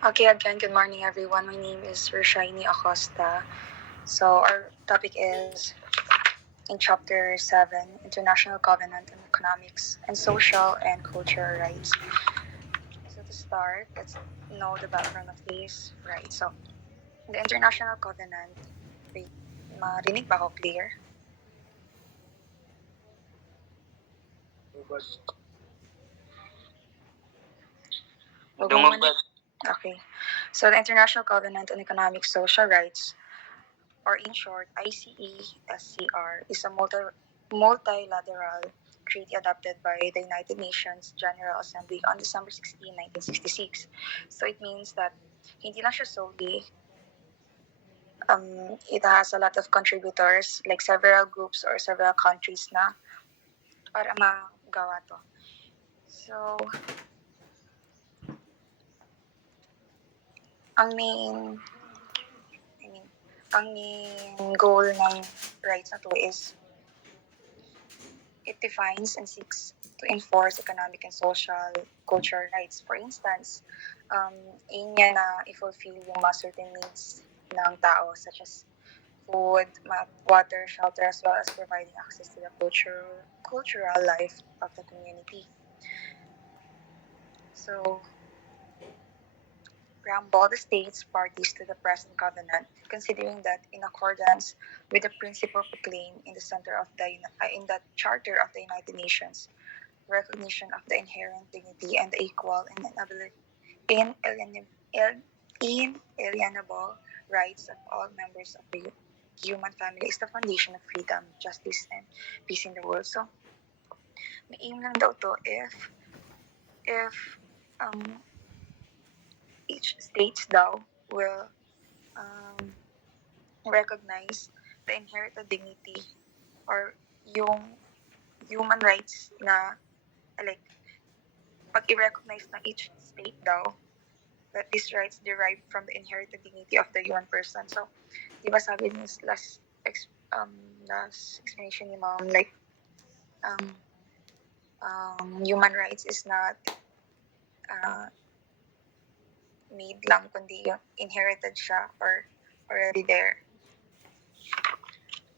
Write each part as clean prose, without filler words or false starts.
Okay, again, good morning, everyone. My name is Roshaini Acosta. So, our topic is in Chapter 7 International Covenant on Economics and Social and Cultural Rights. So, to start, let's know the background of this. Right. So, the International Covenant, wait, marinig ba ako clear? Dumabad. Okay. So, the International Covenant on Economic Social Rights, or in short, ICESCR, is a multilateral treaty adopted by the United Nations General Assembly on December 16, 1966. So it means that hindi lang siya solely, it has a lot of contributors, like several groups or several countries na para magawa to. So, ang main, I mean, ang main goal ng rights na to is it defines and seeks to enforce economic and social cultural rights. For instance, aim niya na i-fulfill yung mga certain needs ng tao such as food, water, shelter, as well as providing access to the cultural life of the community. So, preamble, the states parties to the present covenant, considering that in accordance with the principle proclaimed in the center of in the Charter of the United Nations, recognition of the inherent dignity and the equal and inalienable rights of all members of the human family is the foundation of freedom, justice, and peace in the world. So, may aim lang daw to if each states daw will recognize the inherited dignity or yung human rights na like pag i-recognize ng each state daw that these rights derive from the inherited dignity of the human person. So, di ba sabi niyo last explanation ni Mom, like, human rights is not made lang, kundi yung inherited siya or already there.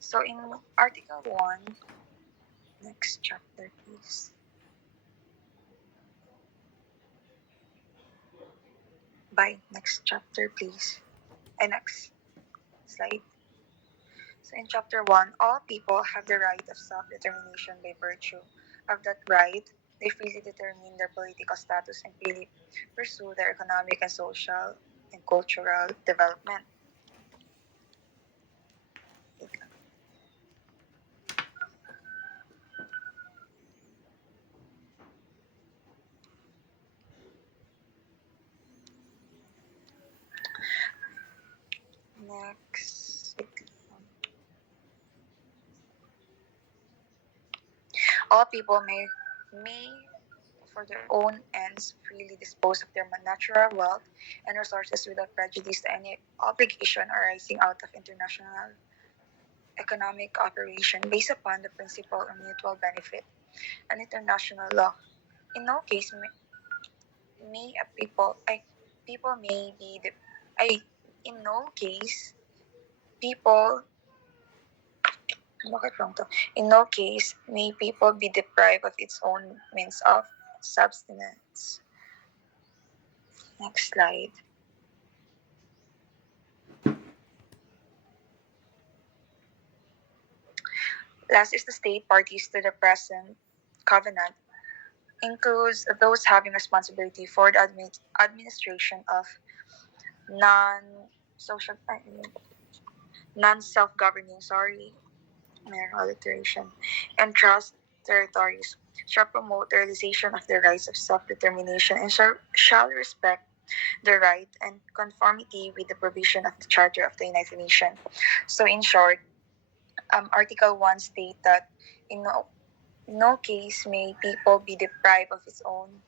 So, in Article 1, next chapter, please. Next chapter, please. Next slide. So in Chapter 1, all people have the right of self-determination. By virtue of that right, they freely determine their political status and freely pursue their economic and social and cultural development. Next. All people may, for their own ends, freely dispose of their natural wealth and resources without prejudice to any obligation arising out of international economic cooperation based upon the principle of mutual benefit and international law. In no case may a people may be in no case people in no case may people be deprived of its own means of subsistence. Next slide. Last is the state parties to the present covenant includes those having responsibility for the administration of non-social non-self-governing, alliteration, and trust territories shall promote the realization of the rights of self-determination and shall respect the right and conformity with the provision of the Charter of the United Nations. So in short, Article 1 states that in no case may people be deprived of its own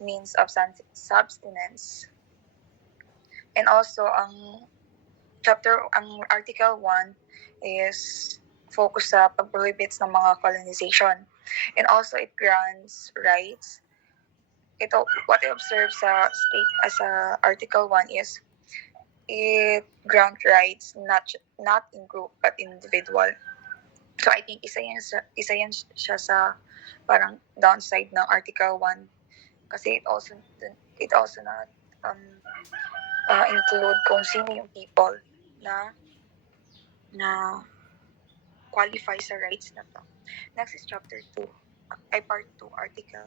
means of subsistence. And also, ang Article 1 is focus sa pag-prohibits ng mga colonization. And also, it grants rights what I observe sa state as a Article 1 is it grant rights not in group but in individual. So I think isa yan siya sa parang downside ng Article 1 kasi it also not um, include kung sino yung people na na qualify sa rights na to. Next is Chapter 2, ay Part 2, Article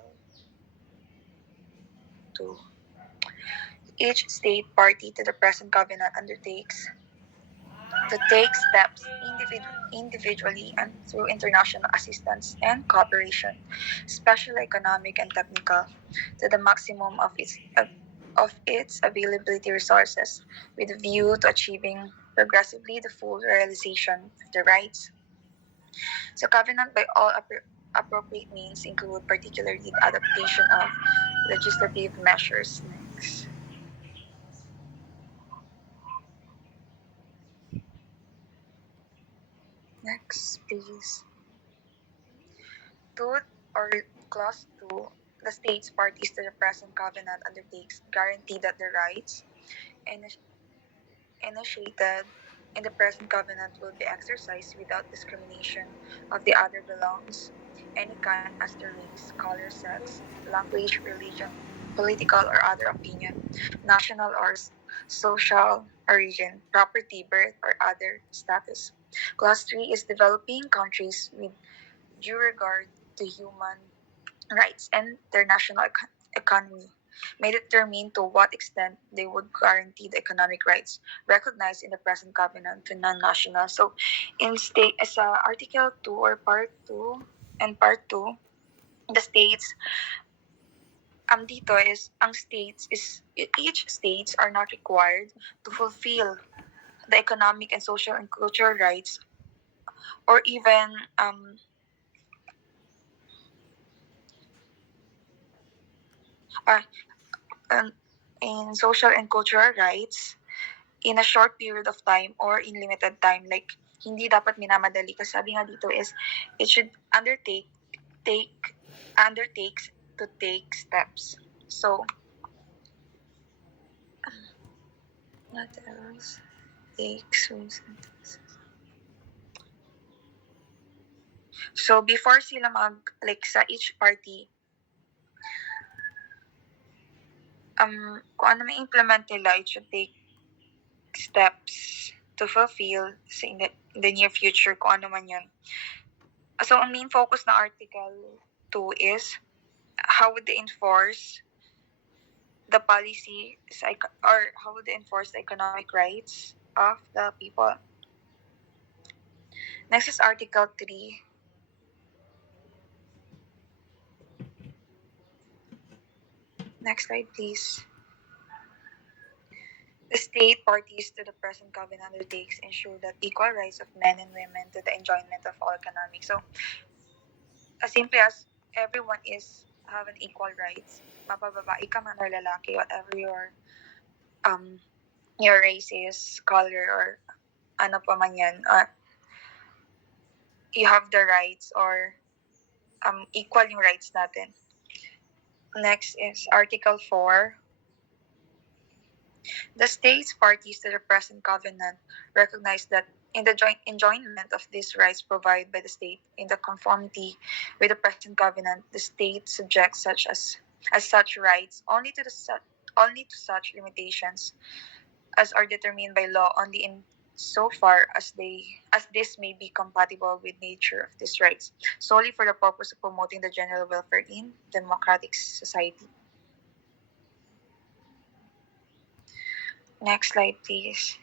2. Each state party to the present covenant undertakes to take steps individually and through international assistance and cooperation, special economic and technical, to the maximum of its availability resources, with a view to achieving progressively the full realization of the rights. So, covenant by all appropriate means include particularly the adaptation of legislative measures. Next. Next, please. Two or Clause 2, the states parties to the present covenant undertakes guarantee that the rights initiated in the present covenant will be exercised without discrimination of the other belongs any kind as to race, color, sex, language, religion, political or other opinion, national or social origin, property, birth, or other status. Clause 3 is developing countries with due regard to human rights and their national economy may determine to what extent they would guarantee the economic rights recognized in the present covenant to non-national. So, in state as Article 2 or Part 2 and Part 2, the states dito is ang states is each states are not required to fulfill the economic and social and cultural rights or even uh, in social and cultural rights in a short period of time or in limited time. Like, hindi dapat minamadali. Kasi sabi nga dito is, it should undertakes to take steps. So, what else? Takes. So, before sila like, sa each party, kung ano may implement nila, it should take steps to fulfill in the near future, kung ano man yun. So, ang main focus ng Article 2 is how would they enforce the policy or how would they enforce the economic rights of the people. Next is Article 3. Next slide, please. The state parties to the present covenant undertakes ensure that equal rights of men and women to the enjoyment of all economic. So, as simply as everyone is have an equal rights, mapababae ka man or lalaki, whatever your race is, color, or ano pa man yan, you have the rights or equal yung rights natin. Next is Article 4. The states parties to the present covenant recognize that in the enjoyment of these rights provided by the state in the conformity with the present covenant, the state subjects as such rights only to such limitations as are determined by law only in so far as this may be compatible with nature of these rights, solely for the purpose of promoting the general welfare in democratic society. Next slide, please.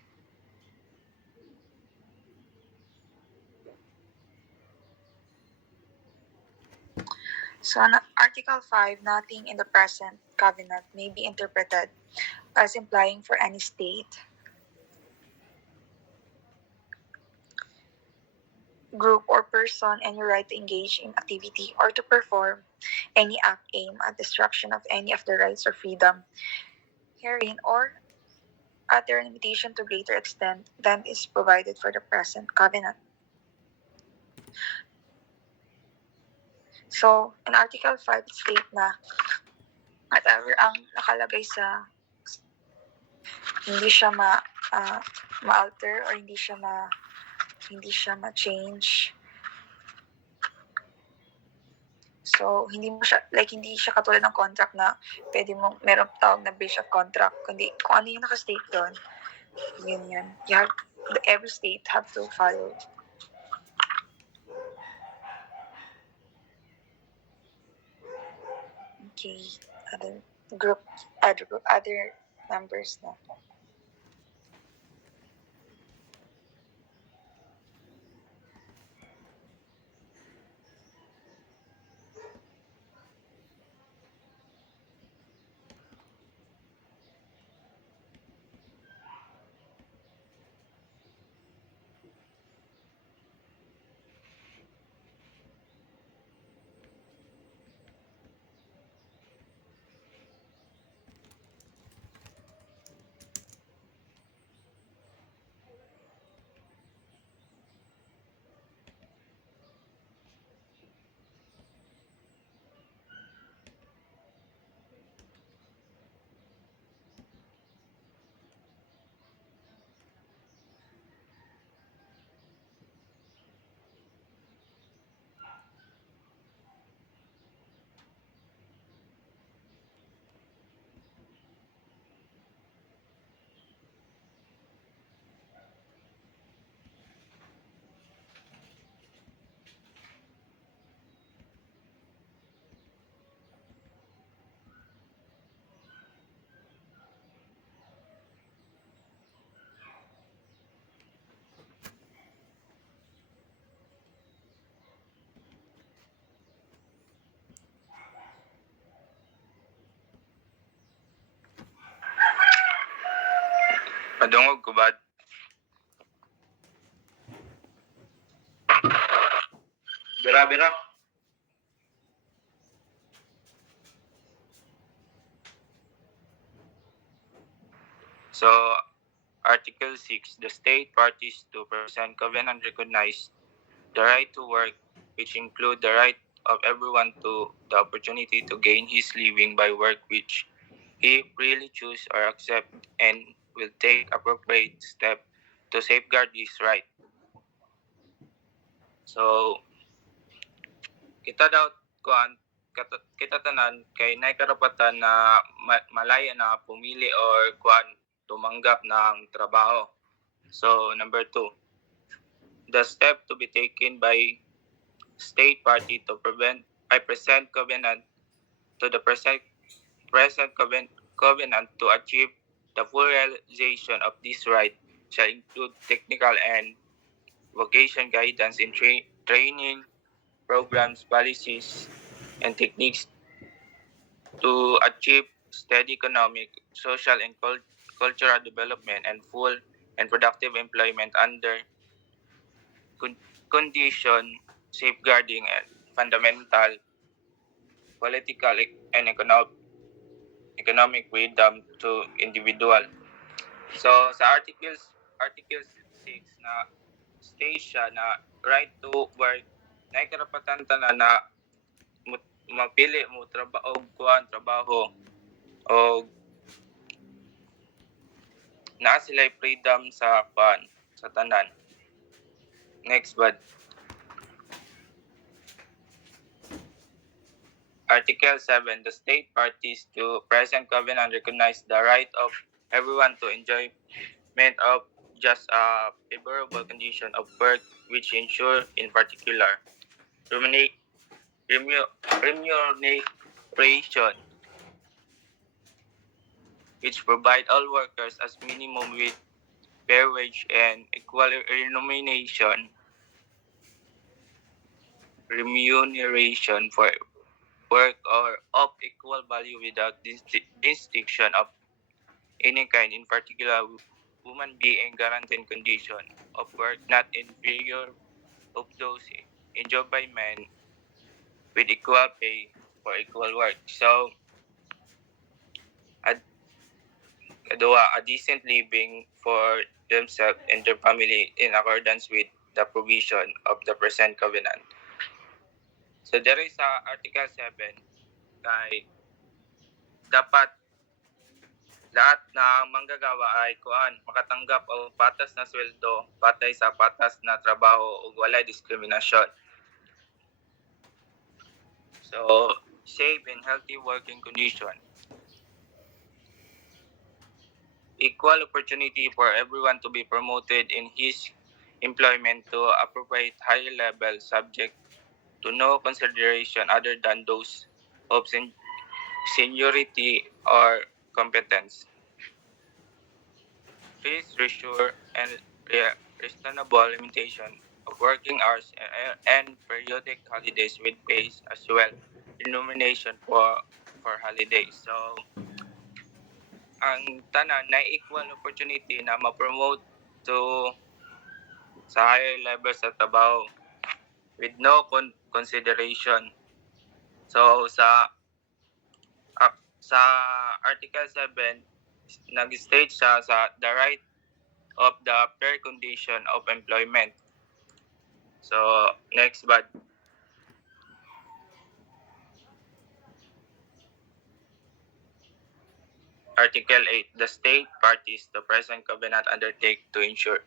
So, Article 5, nothing in the present covenant may be interpreted as implying for any state, group, or person any right to engage in activity or to perform any act aimed at destruction of any of the rights or freedom herein or at their limitation to greater extent than is provided for the present covenant. So, in Article 5, it states na whatever ang nakalagay sa hindi siya ma-alter or hindi siya ma-change. So, hindi siya katulad ng contract na pwede mo, meron tawag na breach of contract. Kundi, kung ano yung nakastate doon, yun. Every state have to follow. Okay, other numbers na. Padungog ko ba? Bira. So, Article 6, the state parties to present covenant recognize the right to work, which include the right of everyone to the opportunity to gain his living by work which he freely choose or accept, and will take appropriate step to safeguard this right. So, kita daw kita tanan kay nay karapatan na malaya na pumili or tumanggap ng trabaho. So, number 2, the step to be taken by state party to present covenant to the present covenant to achieve the full realization of this right shall include technical and vocation guidance in training programs, policies, and techniques to achieve steady economic, social, and cultural development and full and productive employment under condition safeguarding and fundamental political and economic freedom to individual. So sa Article 6 na state siya na right to work na karapatan tanan na mapili mo trabaho o na sila freedom sa tanan. Next bud. Article 7, the state parties to present covenant recognize the right of everyone to enjoyment of just a favorable condition of work which ensure in particular remuneration which provide all workers as minimum with fair wage and equal remuneration for work or of equal value without distinction of any kind, in particular woman being guaranteed condition of work not inferior of those enjoyed by men with equal pay for equal work. So, a decent living for themselves and their family in accordance with the provision of the present covenant. So there is Article 7 kay dapat lahat na manggagawa ay makatanggap og patas na sweldo batay sa patas na trabaho ug walay diskriminasyon. So, safe and healthy working condition. Equal opportunity for everyone to be promoted in his employment to appropriate higher level subject to no consideration other than those of seniority or competence. Please reassure and reasonable limitation of working hours and periodic holidays with pay as well denomination for holidays. So, ang tanan na equal opportunity na ma-promote to sa higher level sa trabaho with no consideration. So sa Article 7 nag-state siya sa the right of the fair condition of employment. So next but Article 8, the state parties to present covenant undertake to ensure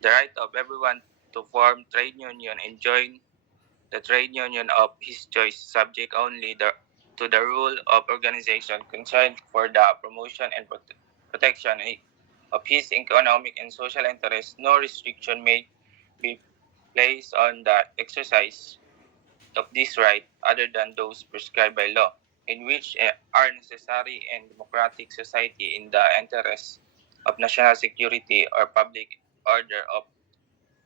the right of everyone to form trade union and join the trade union of his choice, subject only to the rule of organization concerned for the promotion and protection of his economic and social interests. No restriction may be placed on the exercise of this right other than those prescribed by law, in which are necessary in democratic society in the interests of national security or public order of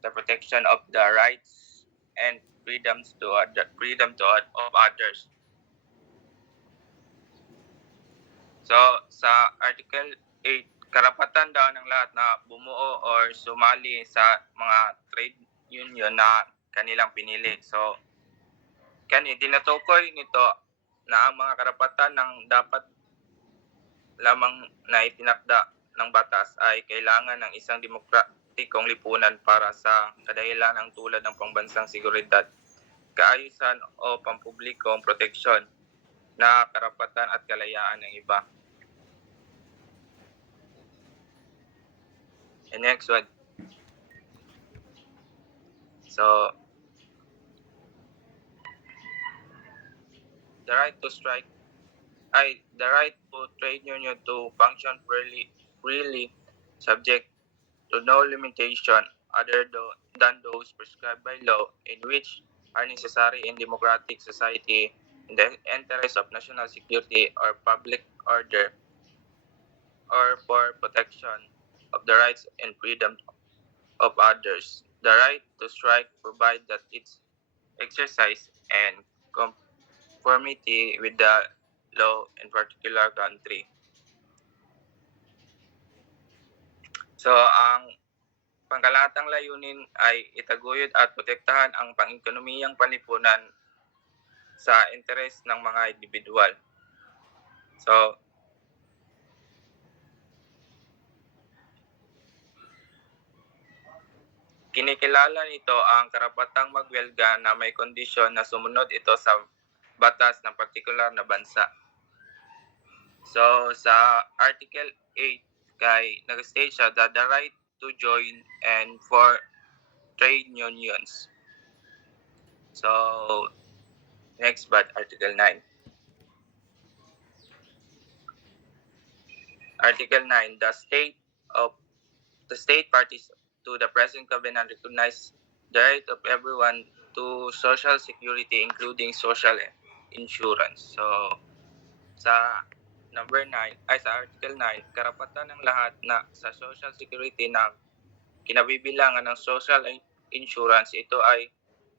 the protection of the rights and freedom of others. So sa Article 8, karapatan daw ng lahat na bumuo or sumali sa mga trade union na kanilang pinili. So dinatukoy nito na ang mga karapatan ng dapat lamang na itinakda ng batas ay kailangan ng isang demokratikong lipunan para sa kadahilanang tulad ng pambansang seguridad, kaayusan o pampublikong proteksyon na karapatan at kalayaan ng iba. And next one. So, the right to strike the right to trade union to function freely subject to no limitation other than those prescribed by law in which are necessary in democratic society in the interest of national security or public order or for protection of the rights and freedom of others. The right to strike provides that its exercise and conformity with the law in particular country. So, ang pangkalahatang layunin ay itaguyod at protektahan ang pang-ekonomiyang panlipunan sa interes ng mga individual. So, kinikilala nito ang karapatang magwelga na may kondisyon na sumunod ito sa batas ng partikular na bansa. So, sa Article 8 kay nag-state siya that the right to join and for trade unions. So, next but Article 9. Article 9, the state parties to the present covenant recognize the right of everyone to social security including social insurance. So, sa sa Article 9, karapatan ng lahat na sa social security na kinabibilangan ng social insurance, ito ay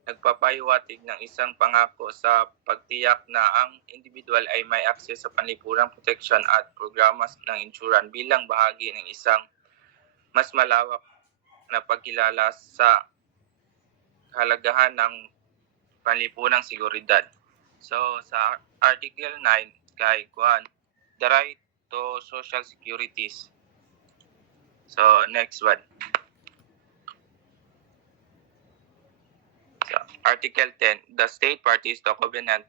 nagpapahiwatig ng isang pangako sa pagtiyak na ang individual ay may akses sa panlipunang proteksyon at programa ng insurance bilang bahagi ng isang mas malawak na pagkilala sa kahalagahan ng panlipunang seguridad. So sa Article 9 kay the right to social securities. So next one. So, Article 10, the state parties to covenant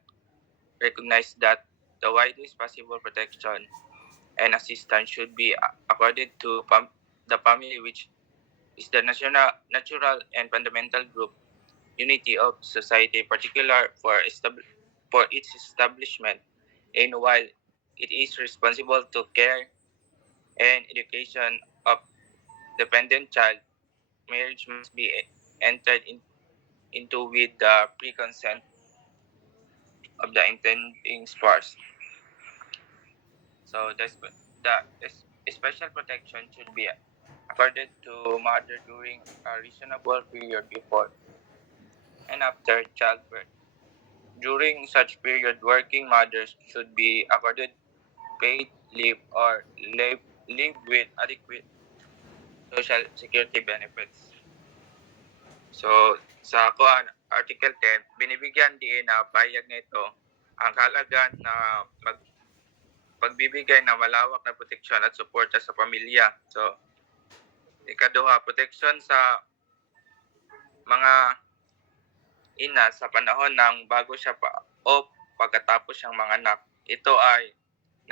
recognize that the widest possible protection and assistance should be accorded to the family, which is the natural and fundamental group unity of society, particular for its establishment, and while it is responsible to care and education of dependent child, marriage must be entered into with the pre-consent of the intending spouse. So the special protection should be accorded to mother during a reasonable period before and after childbirth. During such period, working mothers should be accorded paid leave or leave with adequate social security benefits. So, sa kuan Article 10, binibigyan din na payag nito ang kahalagan na pagbibigay ng malawak na proteksyon at suporta sa pamilya. So, ikaduha, proteksyon sa mga ina sa panahon ng bago siya o pagkatapos siyang manganak. Ito ay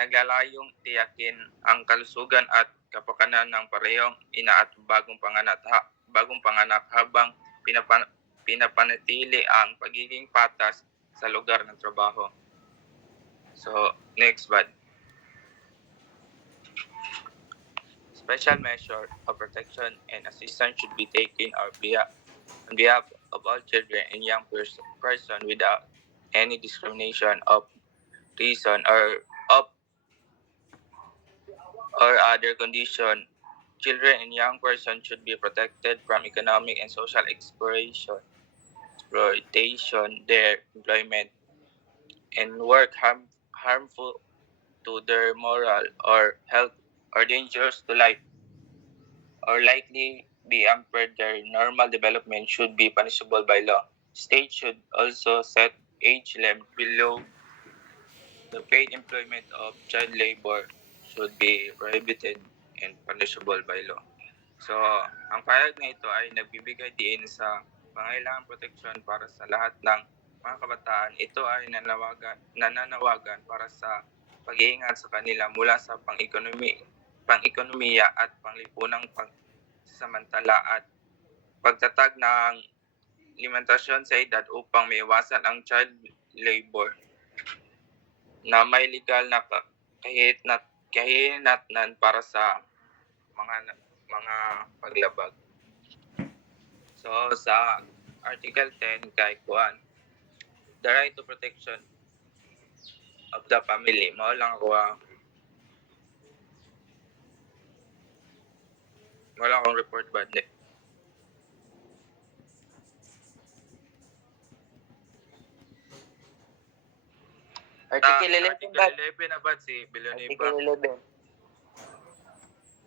naglalayong tiyakin ang kalusugan at kapakanan ng parehong ina at bagong panganak habang pinapanatili ang pagiging patas sa lugar ng trabaho. So, next bud. Special measure of protection and assistance should be taken on behalf of all children and young person without any discrimination of reason or other condition. Children and young persons should be protected from economic and social exploitation, their employment, and work harmful to their moral or health or dangerous to life or likely be impaired. Their normal development should be punishable by law. States should also set age limit below the paid employment of child labor should be prohibited and punishable by law. So, ang payag na ito ay nagbibigay din sa pangailangang proteksyon para sa lahat ng mga kabataan. Ito ay nananawagan para sa pag-iingat sa kanila mula sa pang-ekonomiya at panglipunang pagsamantala at pagtatag ng limitasyon sa edad upang maiwasan ang child labor na may legal na kahinatnan para sa mga paglabag. So, sa Article 10 kay Kuan, the right to protection of the family. Mao lang ako wala akong report ba? Article 11 Article ba? 11 na ba si Billionaire Article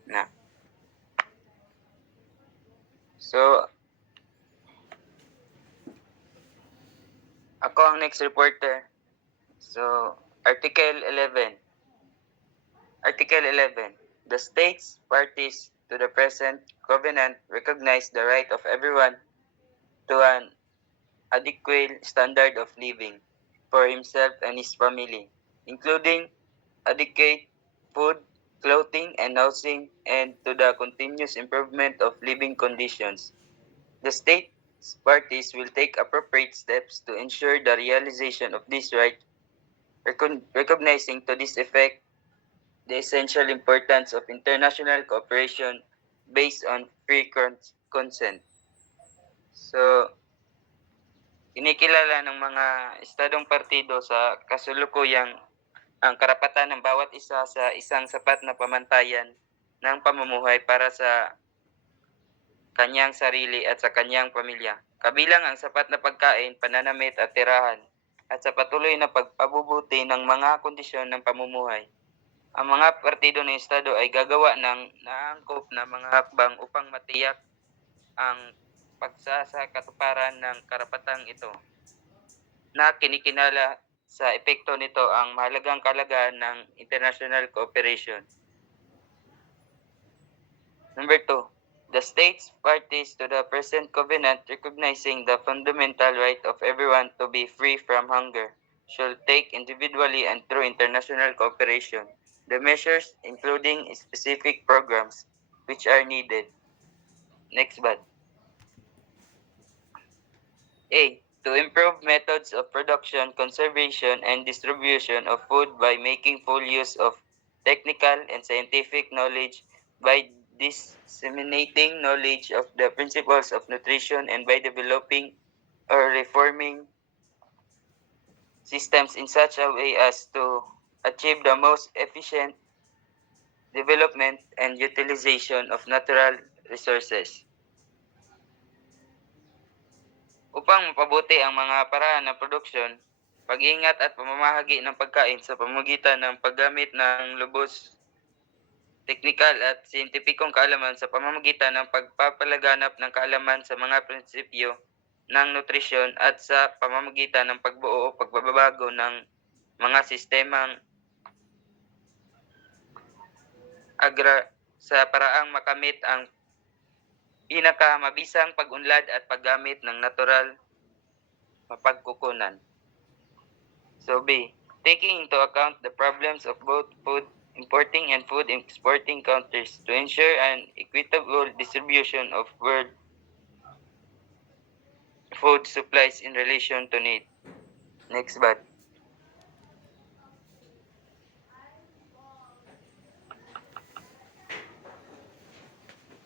11. Na. So, ako ang next reporter. So, Article 11. Article 11. The states parties to the present covenant recognize the right of everyone to an adequate standard of living for himself and his family, including adequate food, clothing, and housing, and to the continuous improvement of living conditions. The states parties will take appropriate steps to ensure the realization of this right, recognizing to this effect the essential importance of international cooperation based on free consent. So, kinikilala ng mga estadong partido sa kasulukuyang ang karapatan ng bawat isa sa isang sapat na pamantayan ng pamumuhay para sa kanyang sarili at sa kanyang pamilya, kabilang ang sapat na pagkain, pananamit at tirahan, at sa patuloy na pagpabubuti ng mga kondisyon ng pamumuhay. Ang mga partido ng Estado ay gagawa ng naangkop na mga hakbang upang matiyak ang pagsasakatuparan ng karapatang ito na kinikinala sa epekto nito ang mahalagang kalagahan ng international cooperation. Number 2, the states parties to the present covenant recognizing the fundamental right of everyone to be free from hunger should take individually and through international cooperation the measures including specific programs which are needed. Next but A. To improve methods of production, conservation, and distribution of food by making full use of technical and scientific knowledge, by disseminating knowledge of the principles of nutrition, and by developing or reforming systems in such a way as to achieve the most efficient development and utilization of natural resources. Upang mapabuti ang mga paraan ng produksyon, pag-iingat at pamamahagi ng pagkain sa pamamagitan ng paggamit ng lubos, teknikal at siyentipikong kaalaman sa pamamagitan ng pagpapalaganap ng kaalaman sa mga prinsipyo ng nutrisyon at sa pamamagitan ng pagbuo o pagbabago ng mga sistemang sa paraang makamit ang pinakamabisang pag-unlad at paggamit ng natural mapagkukunan. So B, taking into account the problems of both food importing and food exporting countries to ensure an equitable distribution of world food supplies in relation to need. Next but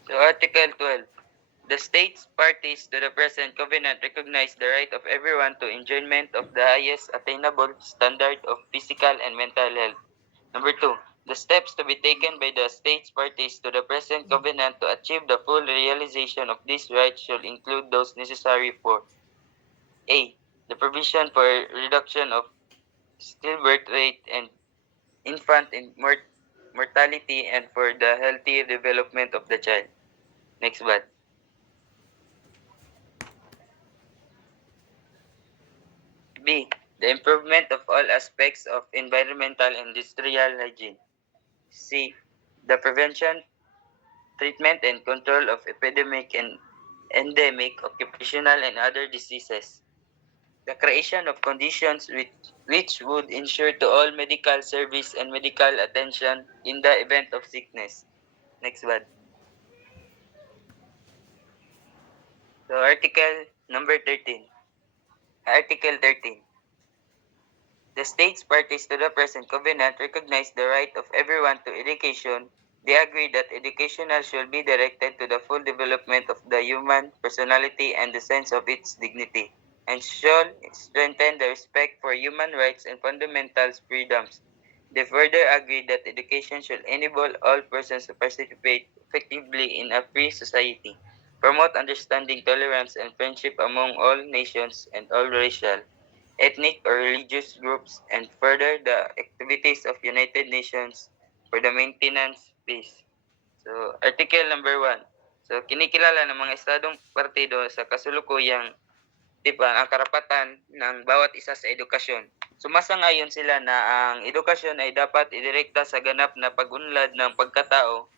So Article 12. The states parties to the present covenant recognize the right of everyone to enjoyment of the highest attainable standard of physical and mental health. Number 2. The steps to be taken by the states parties to the present covenant to achieve the full realization of this right should include those necessary for A. The provision for reduction of stillbirth rate and infant mortality and for the healthy development of the child. Next but B. The improvement of all aspects of environmental and industrial hygiene. C. The prevention, treatment, and control of epidemic and endemic, occupational, and other diseases. The creation of conditions which would ensure to all medical service and medical attention in the event of sickness. Next one. So Article number 13. Article 13. The states parties to the present covenant recognize the right of everyone to education. They agree that educational should be directed to the full development of the human personality and the sense of its dignity, and shall strengthen the respect for human rights and fundamental freedoms. They further agree that education should enable all persons to participate effectively in a free society, promote understanding, tolerance, and friendship among all nations and all racial, ethnic or religious groups, and further the activities of United Nations for the maintenance peace. So, Article number 1. So, kinikilala ng mga estadong partido sa kasulukuyang tipan ang karapatan ng bawat isa sa edukasyon. Sumasang-ayon sila na ang edukasyon ay dapat idirekta sa ganap na pag-unlad ng pagkatao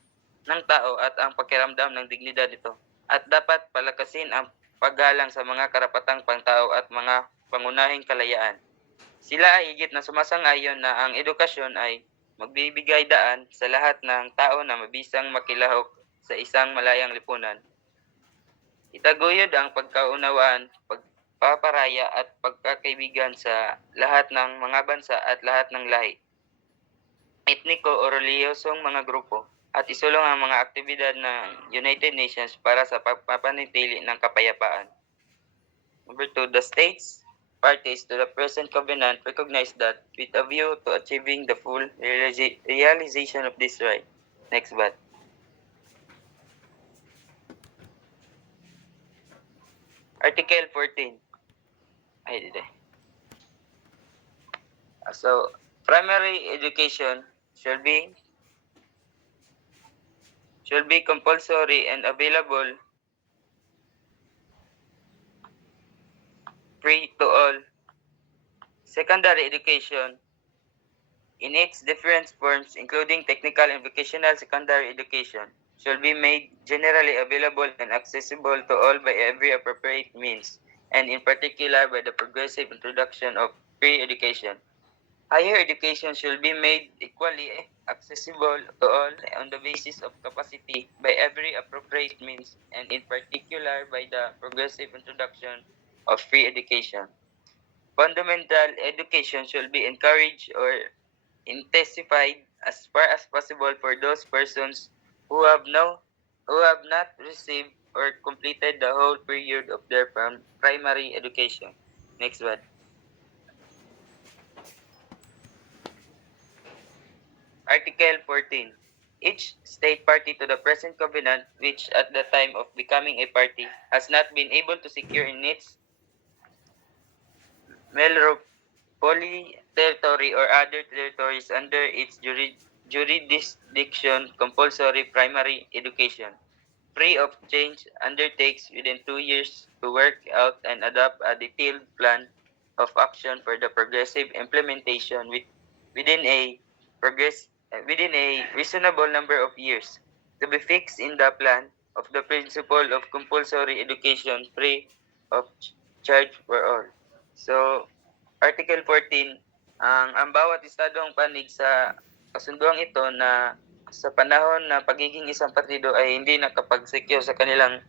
ng tao at ang pakiramdam ng dignidad nito. At dapat palakasin ang paggalang sa mga karapatang pangtao at mga pangunahing kalayaan. Sila ay higit na sumasang-ayon na ang edukasyon ay magbibigay daan sa lahat ng tao na mabisang makilahok sa isang malayang lipunan. Itaguyod ang pagkaunawaan, pagpaparaya at pagkakaibigan sa lahat ng mga bansa at lahat ng lahi, etniko o reliyosong mga grupo, at isulong ang mga aktibidad ng United Nations para sa pagpapanatili ng kapayapaan. Number 2, the states parties to the present covenant recognize that with a view to achieving the full realization of this right. Next but. Article 14. So, primary education should be compulsory and available free to all. Secondary education in its different forms, including technical and vocational secondary education, should be made generally available and accessible to all by every appropriate means, and in particular by the progressive introduction of free education. Higher education should be made equally accessible to all on the basis of capacity by every appropriate means, and in particular by the progressive introduction of free education. Fundamental education should be encouraged or intensified as far as possible for those persons who have no who have not received or completed the whole period of their primary education. Next one. Article 14. Each state party to the present covenant, which at the time of becoming a party has not been able to secure in its metropolis territory or other territories under its jurisdiction compulsory primary education, free of change, undertakes within 2 years to work out and adopt a detailed plan of action for the progressive implementation within a within a reasonable number of years, to be fixed in the plan of the principle of compulsory education free of charge for all. So, Article 14, ang bawat estadong panig sa kasunduang ito na sa panahon na pagiging isang partido ay hindi nakapag-secure sa kanilang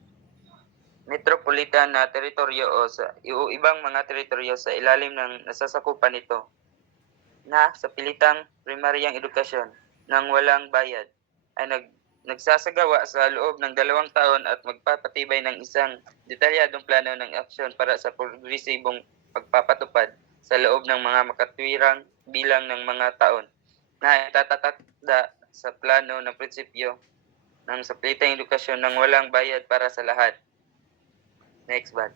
metropolitan na teritoryo o ibang mga teritoryo sa ilalim ng nasasakupan nito na sa pilitang primaryang edukasyon ng walang bayad ay nagsasagawa sa loob ng 2 taon at magpapatibay ng isang detalyadong plano ng aksyon para sa progresibong pagpapatupad sa loob ng mga makatwirang bilang ng mga taon na itatakda sa plano ng prinsipyo ng sapilitang edukasyon ng walang bayad para sa lahat. Next one.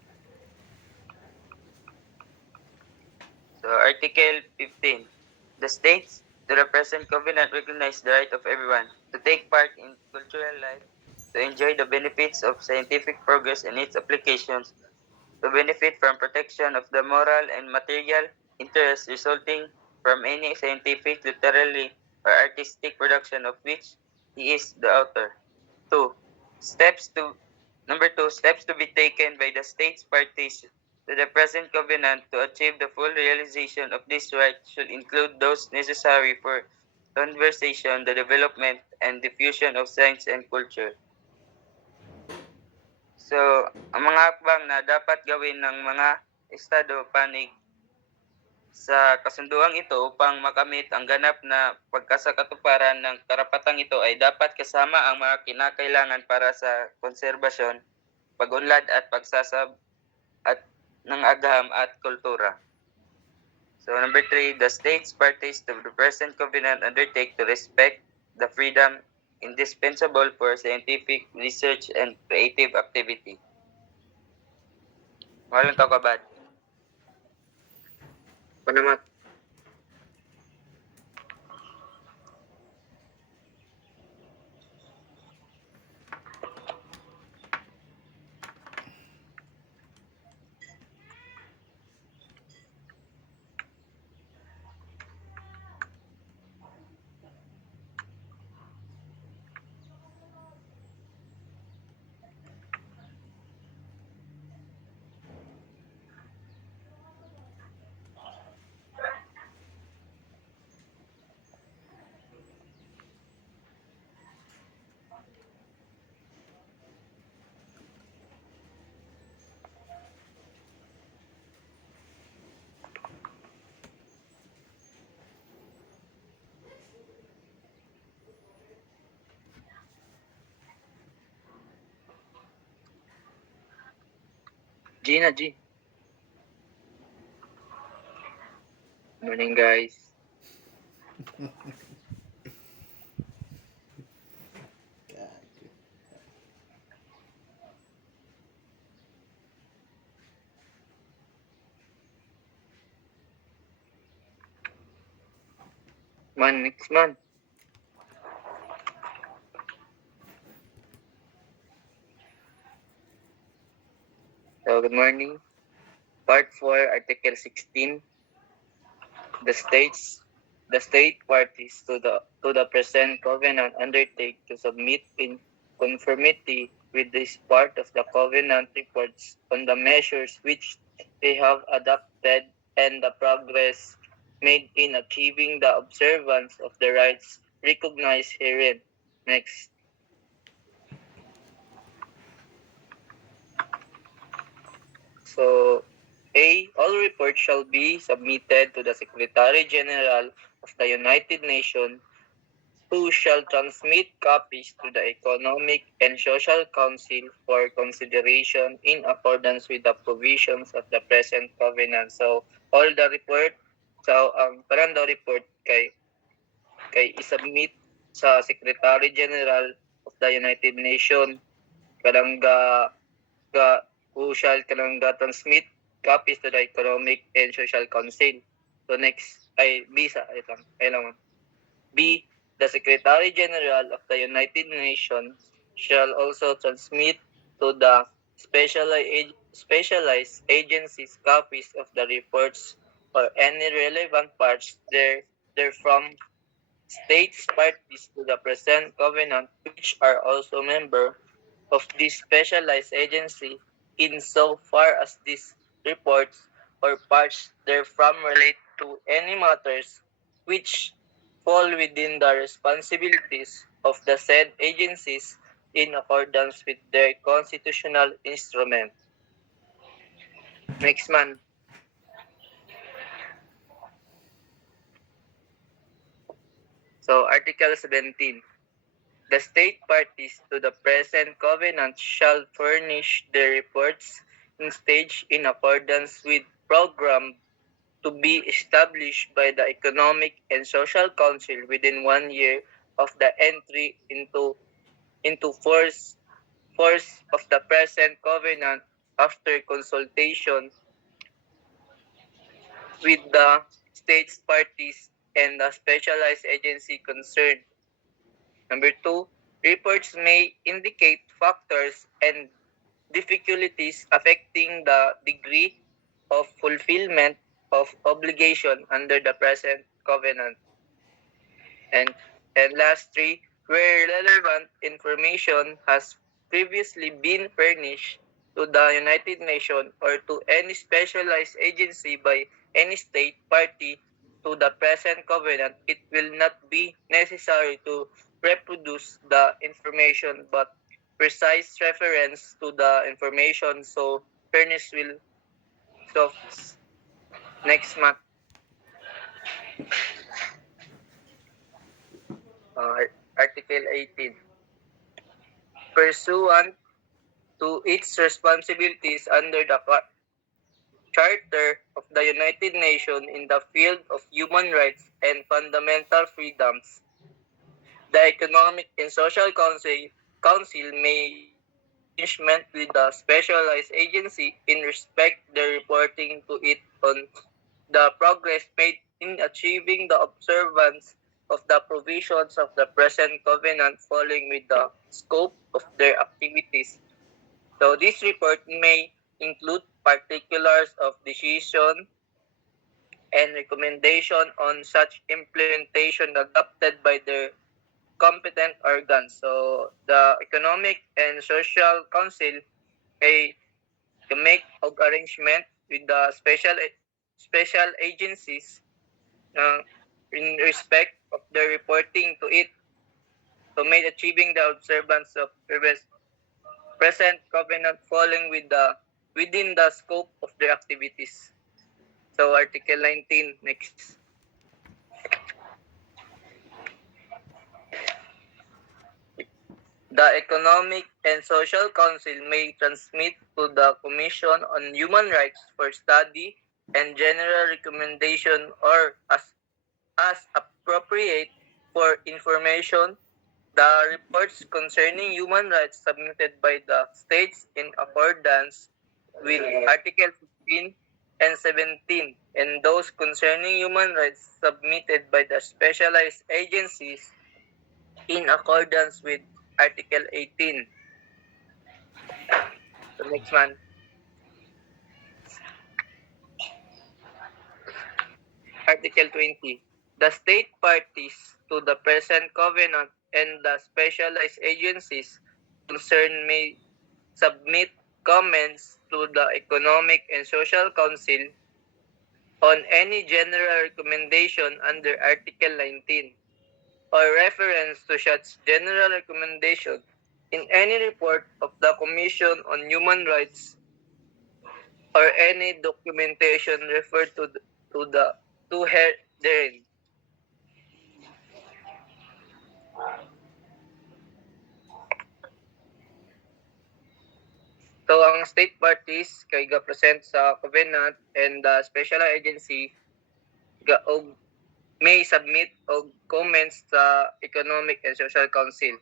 So, Article 15. The states to the present covenant recognize the right of everyone to take part in cultural life, to enjoy the benefits of scientific progress and its applications, to benefit from protection of the moral and material interests resulting from any scientific, literary, or artistic production of which he is the author. 2. Steps to Number 2, steps to be taken by the states parties to the present covenant to achieve the full realization of this right should include those necessary for conversation, the development, and diffusion of science and culture. So, ang mga hakbang na dapat gawin ng mga estado panig sa kasunduang ito upang makamit ang ganap na pagkasakatuparan ng karapatang ito ay dapat kasama ang mga kinakailangan para sa konserbasyon, pag-unlad at pagsasab at ng agham at kultura. So number 3, the states parties to the present covenant undertake to respect the freedom indispensable for scientific research and creative activity. Walang takabad. Panamat. Gina, G. Morning, guys. Next month. So, good morning. Part 4, Article 16. The state parties to the present covenant undertake to submit in conformity with this part of the covenant reports on the measures which they have adopted and the progress made in achieving the observance of the rights recognized herein. Next. So, A. All reports shall be submitted to the Secretary General of the United Nations, who shall transmit copies to the Economic and Social Council for consideration in accordance with the provisions of the present covenant. So, all the report, parang the report kay isubmit sa Secretary General of the United Nations kadang ga who shall kanang transmit copies to the Economic and Social Council. So next ay B sa ay lang. B. The Secretary General of the United Nations shall also transmit to the specialized agencies copies of the reports or any relevant parts therefrom states parties to the present covenant which are also member of this specialized agency insofar as these reports or parts therefrom relate to any matters which fall within the responsibilities of the said agencies in accordance with their constitutional instrument. Next man. So Article 17. The state parties to the present covenant shall furnish their reports in stage in accordance with program to be established by the Economic and Social Council within 1 year of the entry into force of the present covenant after consultation with the states parties and the specialized agency concerned. Number two, reports may indicate factors and difficulties affecting the degree of fulfillment of obligation under the present covenant. And, and last three, where relevant information has previously been furnished to the United Nations or to any specialized agency by any state party to the present covenant, it will not be necessary to reproduce the information but precise reference to the information so furnished will suffice. Next month, Article 18. Pursuant to its responsibilities under the Charter of the United Nations in the field of human rights and fundamental freedoms, the Economic and Social Council may reach arrangement with the specialized agency in respect the reporting to it on the progress made in achieving the observance of the provisions of the present covenant falling with the scope of their activities. So this report may include particulars of decision and recommendation on such implementation adopted by the competent organs. So the Economic and Social Council may make arrangement with the special agencies uh, in respect of the reporting to it to make achieving the observance of present covenant falling within the scope of their activities. So Article 19 next. The Economic and Social Council may transmit to the Commission on Human Rights for study and general recommendation or as appropriate for information the reports concerning human rights submitted by the states in accordance with Article 15 and 17 and those concerning human rights submitted by the specialized agencies in accordance with Article 18. The next one, Article 20. The state parties to the present covenant and the specialized agencies concerned may submit comments to the Economic and Social Council on any general recommendation under Article 19 or reference to such general recommendation in any report of the Commission on Human Rights or any documentation referred to the to her therein. So ang state parties kay ga-present sa covenant and the special agency ga og may submit og comments sa Economic and Social Council.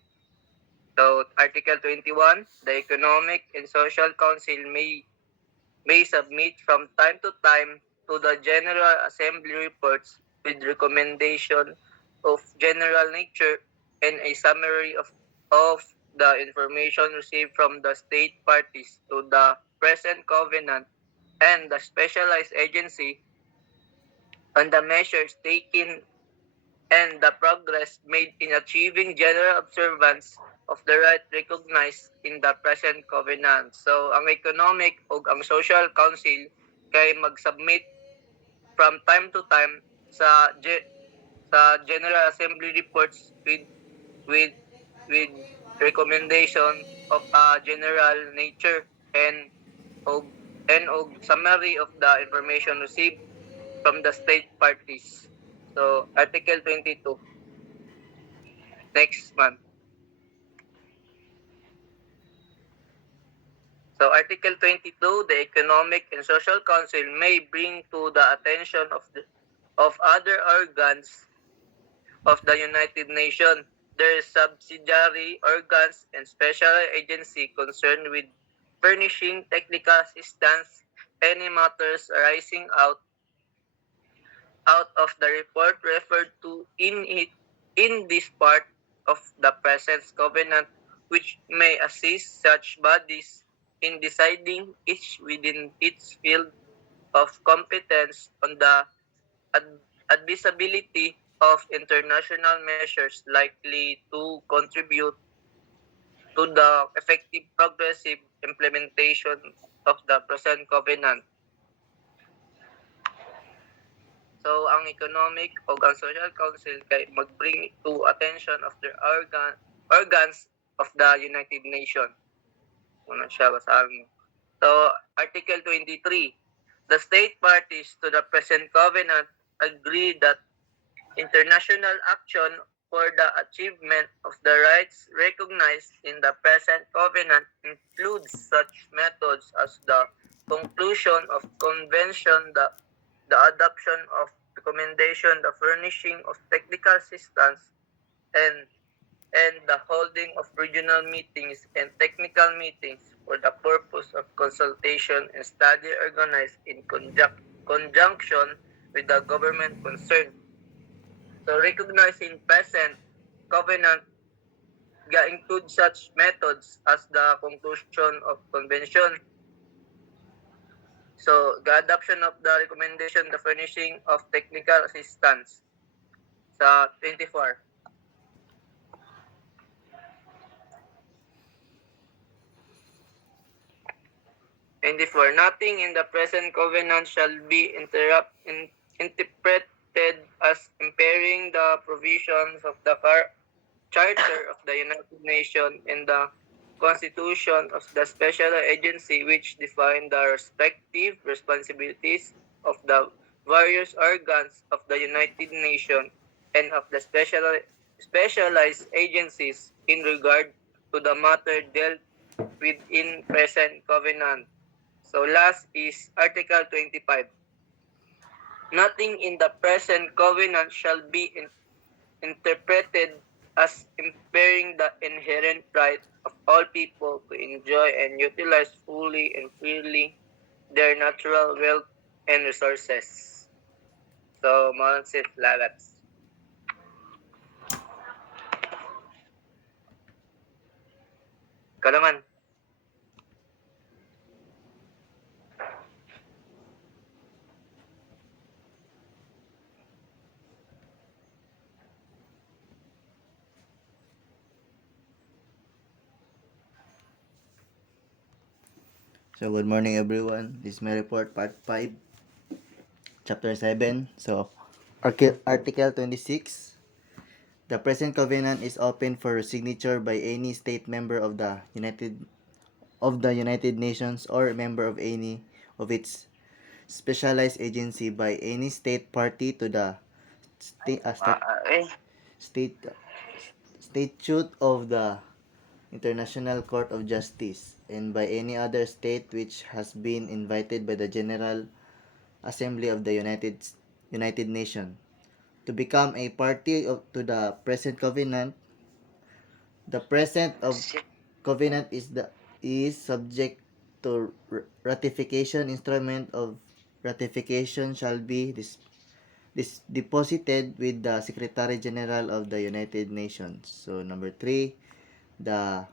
So Article 21, the Economic and Social Council may submit from time to time to the General Assembly reports with recommendation of general nature and a summary of the information received from the state parties to the present covenant and the specialized agency on the measures taken and the progress made in achieving general observance of the right recognized in the present covenant. So, ang economic o ang social council kay mag-submit from time to time sa General Assembly reports with with recommendation of a general nature and og og summary of the information received from the state parties. So, Article 22 next month. So Article 22, the Economic and Social Council may bring to the attention of other organs of the United Nations, their subsidiary organs and special agency concerned with furnishing technical assistance any matters arising out of the report referred to in this part of the present covenant, which may assist such bodies in deciding each within its field of competence on the advisability of international measures likely to contribute to the effective progressive implementation of the present covenant. So, ang economic o ang social council kay mag-bring to attention of the organs of the United Nations. Una siya, basahin mo. So, Article 23. The state parties to the present covenant agree that international action for the achievement of the rights recognized in the present covenant includes such methods as the conclusion of convention, the adoption of recommendation, the furnishing of technical assistance, and the holding of regional meetings and technical meetings for the purpose of consultation and study organized in conjunction with the government concerned. So recognizing present covenant include such methods as the conclusion of convention, so the adoption of the recommendation, the furnishing of technical assistance sa 24. Nothing in the present covenant shall be interpreted as impairing the provisions of the Charter of the United Nations and the Constitution of the special agency which define the respective responsibilities of the various organs of the United Nations and of the specialized agencies in regard to the matter dealt with in present covenant. So last is Article 25. Nothing in the present covenant shall be interpreted as impairing the inherent right of all people to enjoy and utilize fully and freely their natural wealth and resources. So, mga lagats. Kalaman. So good morning everyone. This is my report part 5. Chapter 7. So, Article 26. The present covenant is open for signature by any state member of the United Nations or member of any of its specialized agency by any state party to the state, Eh, state statute of the International Court of Justice and by any other state which has been invited by the General Assembly of the United Nations to become a party to the present covenant. The present of shit. covenant is subject to ratification. Instrument of ratification shall be deposited with the Secretary General of the United Nations. So number 3, the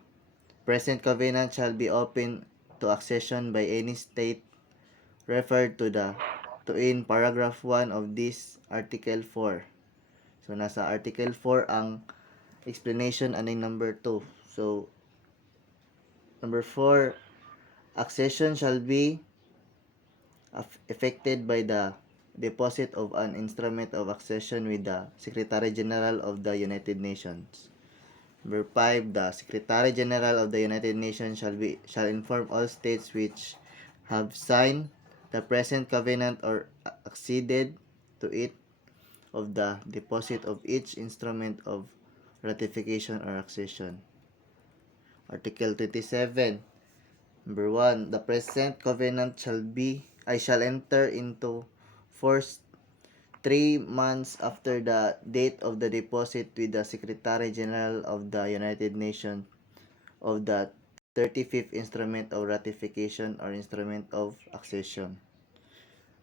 present covenant shall be open to accession by any state referred to in paragraph 1 of this article 4. So nasa article 4 ang explanation aning number 2. So number 4, accession shall be effected by the deposit of an instrument of accession with the Secretary General of the United Nations. Number 5, the Secretary General of the United Nations shall inform all states which have signed the present covenant or acceded to it of the deposit of each instrument of ratification or accession. Article 27. Number 1, the present covenant shall enter into force 3 months after the date of the deposit with the Secretary General of the United Nations of the 35th instrument of ratification or instrument of accession.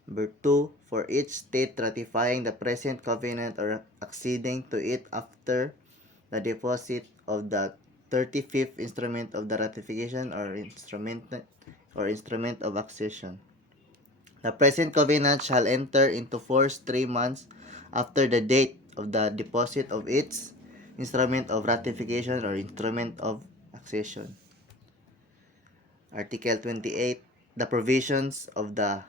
Number 2, for each state ratifying the present covenant or acceding to it after the deposit of the 35th instrument of the ratification or instrument of accession. The present covenant shall enter into force 3 months after the date of the deposit of its instrument of ratification or instrument of accession. Article 28. The provisions of the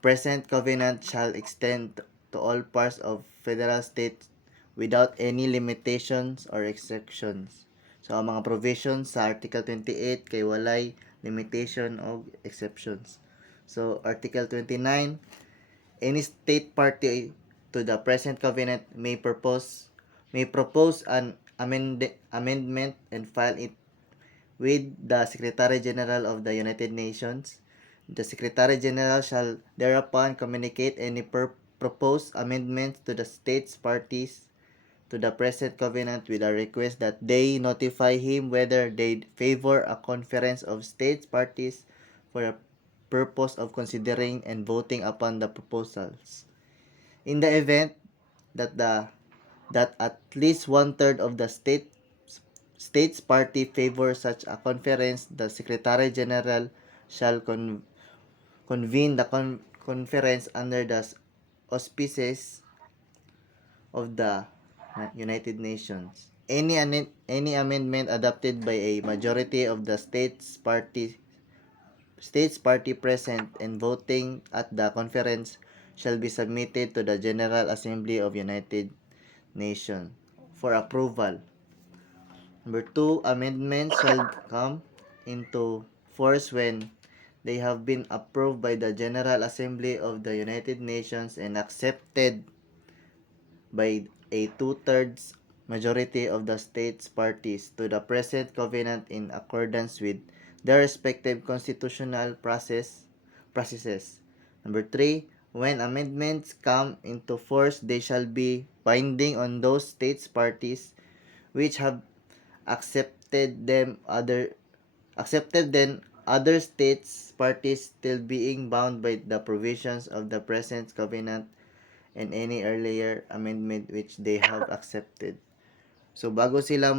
present covenant shall extend to all parts of federal states without any limitations or exceptions. So, ang mga provisions sa Article 28 kay walay limitation o exceptions. So, Article 29, any state party to the present covenant may propose an amendment and file it with the Secretary General of the United Nations. The Secretary General shall thereupon communicate any proposed amendments to the states parties to the present covenant with a request that they notify him whether they favor a conference of states parties for a purpose of considering and voting upon the proposals. In the event that at least one-third of the states party favor such a conference, the Secretary General shall convene the conference under the auspices of the United Nations. Any amendment adopted by a majority of the states party present and voting at the conference shall be submitted to the General Assembly of United Nations for approval. Number 2, amendments shall come into force when they have been approved by the General Assembly of the United Nations and accepted by a two-thirds majority of the states parties to the present covenant in accordance with their respective constitutional processes. Number 3, when amendments come into force, they shall be binding on those states parties which have accepted them other states parties still being bound by the provisions of the present covenant and any earlier amendment which they have accepted. So bago sila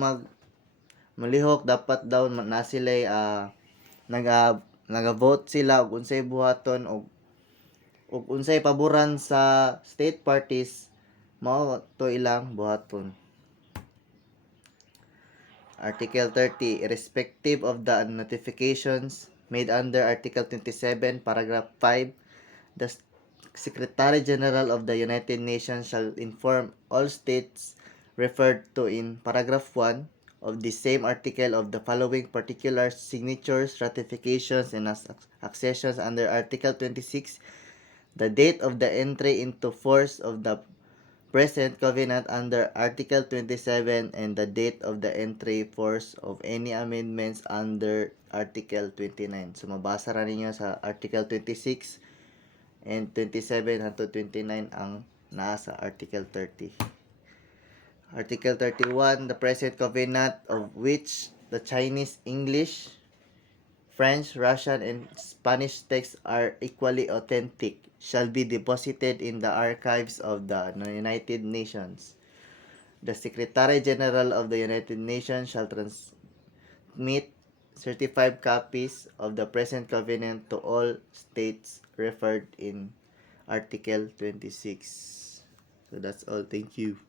malihok dapat daw na sila naga-vote sila og unsay buhaton og unsay paboran sa state parties mao to ilang buhaton. Article 30, irrespective of the notifications made under Article 27, Paragraph 5, the Secretary General of the United Nations shall inform all states referred to in paragraph 1 of the same article of the following particulars: signatures, ratifications, and accessions under Article 26, the date of the entry into force of the present covenant under Article 27, and the date of the entry force of any amendments under Article 29. So mabasa ra ninyo sa Article 26 and 27 hangtod 29 ang naa sa Article 30. Article 31, the present covenant of which the Chinese, English, French, Russian, and Spanish texts are equally authentic shall be deposited in the archives of the United Nations. The Secretary General of the United Nations shall transmit certified copies of the present covenant to all states referred in Article 26. So that's all. Thank you.